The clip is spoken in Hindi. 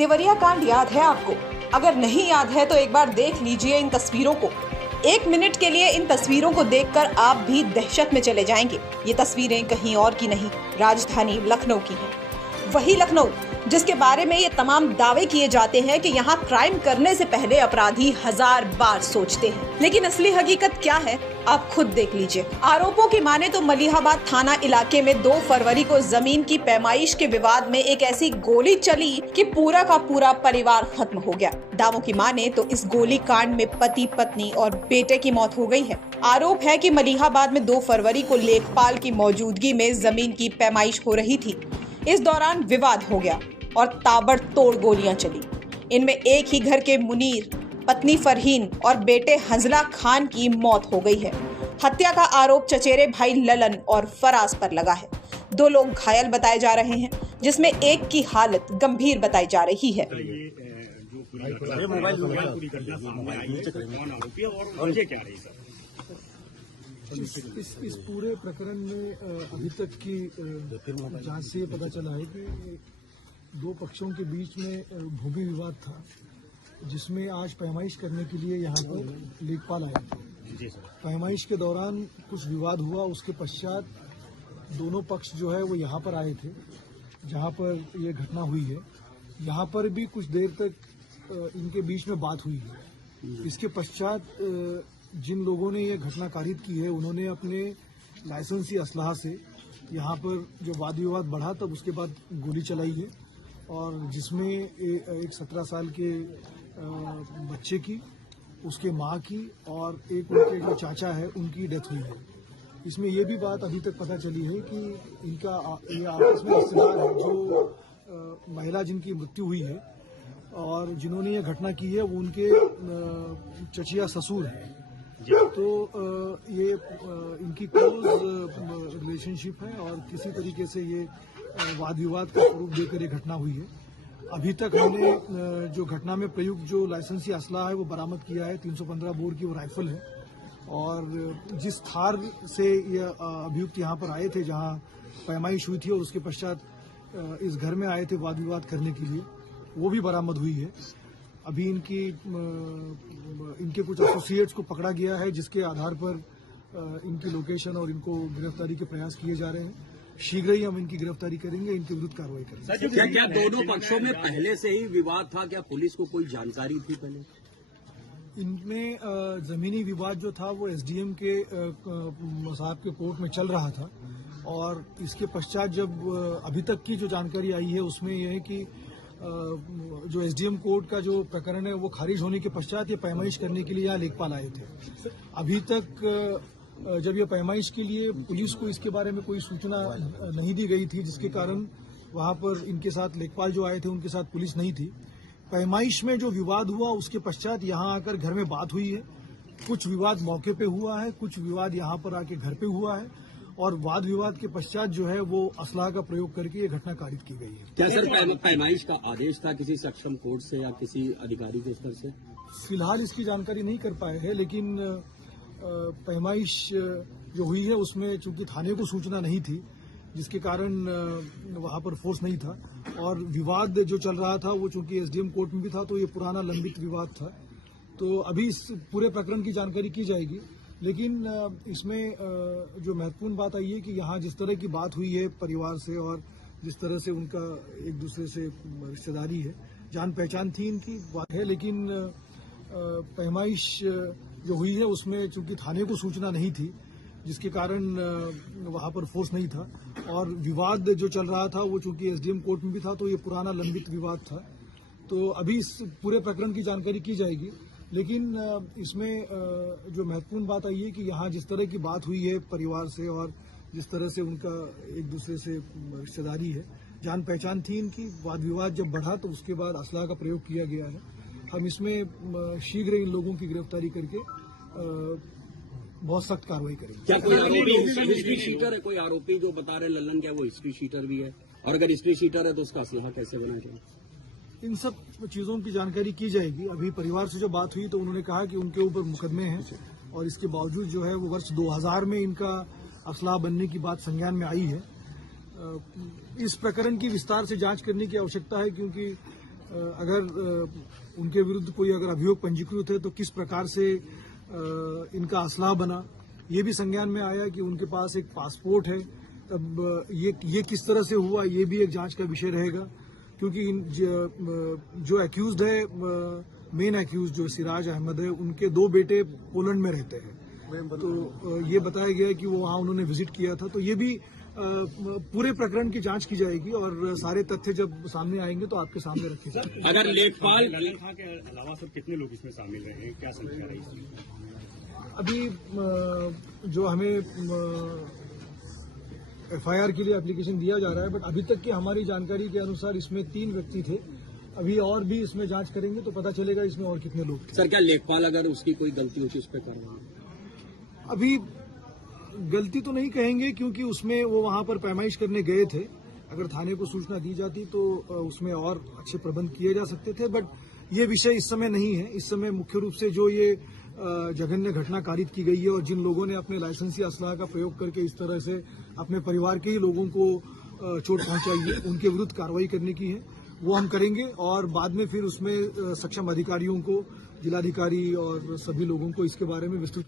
देवरिया कांड याद है आपको? अगर नहीं याद है तो एक बार देख लीजिए इन तस्वीरों को। 1 मिनट के लिए इन तस्वीरों को देखकर आप भी दहशत में चले जाएंगे। ये तस्वीरें कहीं और की नहीं, राजधानी लखनऊ की हैं। वही लखनऊ जिसके बारे में ये तमाम दावे किए जाते हैं कि यहाँ क्राइम करने से पहले अपराधी 1000 बार सोचते हैं, लेकिन असली हकीकत क्या है आप खुद देख लीजिए। आरोपों की माने तो मलिहाबाद थाना इलाके में 2 फरवरी को जमीन की पैमाइश के विवाद में एक ऐसी गोली चली कि पूरा का पूरा परिवार खत्म हो गया। दावों की माने तो इस गोली कांड में पति, पत्नी और बेटे की मौत हो गई है। आरोप है कि मलिहाबाद में 2 फरवरी को लेखपाल की मौजूदगी में जमीन की पैमाइश हो रही थी। इस दौरान विवाद हो गया और ताबड़तोड़ गोलियां चली। इनमें एक ही घर के मुनीर, पत्नी फरहीन और बेटे हंजला खान की मौत हो गई है। हत्या का आरोप चचेरे भाई ललन और फराज पर लगा है। 2 लोग घायल बताए जा रहे हैं, जिसमें एक की हालत गंभीर बताई जा रही है। इस पूरे प्रकरण में अभी तक की जांच से पता चला है कि 2 पक्षों के बीच में भूमि विवाद था, जिसमें आज पैमाइश करने के लिए यहाँ पर लेखपाल आए थे। पैमाइश के दौरान कुछ विवाद हुआ, उसके पश्चात दोनों पक्ष जो है वो यहाँ पर आए थे, जहाँ पर ये घटना हुई है। यहाँ पर भी कुछ देर तक इनके बीच में बात हुई है। इसके पश्चात जिन लोगों ने ये घटना कारित की है, उन्होंने अपने लाइसेंसी असलहा से यहाँ पर जो वाद विवाद बढ़ा, तब उसके बाद गोली चलाई है, और जिसमें एक 17 साल के बच्चे की, उसके माँ की और एक उनके जो चाचा है उनकी डेथ हुई है। इसमें ये भी बात अभी तक पता चली है कि इनका ये आपस में रिश्तेदार है। जो महिला जिनकी मृत्यु हुई है और जिन्होंने ये घटना की है वो उनके चचिया ससुर हैं। तो ये इनकी क्लोज रिलेशनशिप है और किसी तरीके से ये वाद विवाद का स्वरूप देकर ये घटना हुई है। अभी तक हमने जो घटना में प्रयुक्त जो लाइसेंसी असला है वो बरामद किया है। 315 बोर की वो राइफल है, और जिस थार से ये अभियुक्त यहाँ पर आए थे जहाँ पैमाइश हुई थी, और उसके पश्चात इस घर में आए थे वाद विवाद करने के लिए, वो भी बरामद हुई है। अभी इनके कुछ एसोसिएट्स को पकड़ा गया है, जिसके आधार पर इनकी लोकेशन और इनको गिरफ्तारी के प्रयास किए जा रहे हैं। शीघ्र ही हम इनकी गिरफ्तारी करेंगे, इनके विरुद्ध कार्रवाई करेंगे। क्या दोनों पक्षों में पहले से ही विवाद था? क्या पुलिस को कोई जानकारी थी पहले? इनमें जमीनी विवाद जो था वो एसडीएम के साहब के कोर्ट में चल रहा था, और इसके पश्चात जब अभी तक की जो जानकारी आई है उसमें यह है कि जो एसडीएम कोर्ट का जो प्रकरण है वो खारिज होने के पश्चात ये पैमाइश करने के लिए यहाँ लेखपाल आए थे। अभी तक जब ये पैमाइश के लिए पुलिस को इसके बारे में कोई सूचना नहीं दी गई थी, जिसके कारण वहाँ पर इनके साथ लेखपाल जो आए थे उनके साथ पुलिस नहीं थी। पैमाइश में जो विवाद हुआ उसके पश्चात यहाँ आकर घर में बात हुई है। कुछ विवाद मौके पे हुआ है, कुछ विवाद यहाँ पर आके घर पे हुआ है, और वाद विवाद के पश्चात जो है वो असलाह का प्रयोग करके ये घटना कारित की गई है। क्या सर पैमाइश का आदेश था किसी सक्षम कोर्ट से या किसी अधिकारी के स्तर से? फिलहाल इसकी जानकारी नहीं कर पाए हैं, लेकिन पैमाइश जो हुई है उसमें चूंकि थाने को सूचना नहीं थी, जिसके कारण वहां पर फोर्स नहीं था, और विवाद जो चल रहा था वो चूंकि एसडीएम कोर्ट में भी था, तो ये पुराना लंबित विवाद था। तो अभी इस पूरे प्रकरण की जानकारी की जाएगी, लेकिन इसमें जो महत्वपूर्ण बात आई है कि यहाँ जिस तरह की बात हुई है परिवार से, और जिस तरह से उनका एक दूसरे से रिश्तेदारी है, जान पहचान थी इनकी बात है, लेकिन पैमाइश जो हुई है उसमें चूंकि थाने को सूचना नहीं थी, जिसके कारण वहां पर फोर्स नहीं था, और विवाद जो चल रहा था वो चूंकि एसडीएम कोर्ट में भी था, तो ये पुराना लंबित विवाद था। तो अभी इस पूरे प्रकरण की जानकारी की जाएगी, लेकिन इसमें जो महत्वपूर्ण बात आई है कि यहाँ जिस तरह की बात हुई है परिवार से, और जिस तरह से उनका एक दूसरे से रिश्तेदारी है, जान पहचान थी इनकी, वाद विवाद जब बढ़ा तो उसके बाद असलाह का प्रयोग किया गया है। हम इसमें शीघ्र इन लोगों की गिरफ्तारी करके बहुत सख्त कार्रवाई करेंगे। क्या कोई आरोपी हिस्ट्री शीटर है? कोई आरोपी जो बता रहे ललन, क्या वो हिस्ट्री शीटर भी है? और अगर हिस्ट्री शीटर है तो उसका असलाह कैसे बनाया जाए? इन सब चीजों की जानकारी की जाएगी। अभी परिवार से जो बात हुई तो उन्होंने कहा कि उनके ऊपर मुकदमे हैं, और इसके बावजूद जो है वो वर्ष 2000 में इनका असलाह बनने की बात संज्ञान में आई है। इस प्रकरण की विस्तार से जांच करने की आवश्यकता है, क्योंकि अगर उनके विरुद्ध कोई अगर अभियोग पंजीकृत है तो किस प्रकार से इनका असलाह बना, ये भी संज्ञान में आया कि उनके पास एक पासपोर्ट है। तब ये किस तरह से हुआ, ये भी एक जांच का विषय रहेगा, क्योंकि जो एक्यूज्ड है, मेन एक्यूज जो सिराज अहमद है, उनके 2 बेटे पोलैंड में रहते हैं। तो ये बताया गया कि वो वहाँ उन्होंने विजिट किया था। तो ये भी पूरे प्रकरण की जांच की जाएगी और सारे तथ्य जब सामने आएंगे तो आपके सामने रखे जाएंगे। अगर लेखपाल ललन खां के अलावा सब कितने लोग इसमें शामिल रहे हैं, क्या संख्या रही इसकी? अभी जो हमें एफआईआर के लिए एप्लीकेशन दिया जा रहा है, बट अभी तक की हमारी जानकारी के अनुसार इसमें 3 व्यक्ति थे। अभी और भी इसमें जांच करेंगे तो पता चलेगा इसमें और कितने लोग थे। सर, क्या लेखपाल अगर उसकी कोई गलती होती है उस पर कार्रवाई? अभी गलती तो नहीं कहेंगे, क्योंकि उसमें वो वहां पर पैमाइश करने गए थे। अगर थाने को सूचना दी जाती तो उसमें और अच्छे प्रबंध किए जा सकते थे, बट ये विषय इस समय नहीं है। इस समय मुख्य रूप से जो ये जघन्य घटना कारित की गई है और जिन लोगों ने अपने लाइसेंसी असलाह का प्रयोग करके इस तरह से अपने परिवार के ही लोगों को चोट पहुंचाई है, उनके विरुद्ध कार्रवाई करने की है, वो हम करेंगे। और बाद में फिर उसमें सक्षम अधिकारियों को, जिलाधिकारी और सभी लोगों को इसके बारे में विस्तृत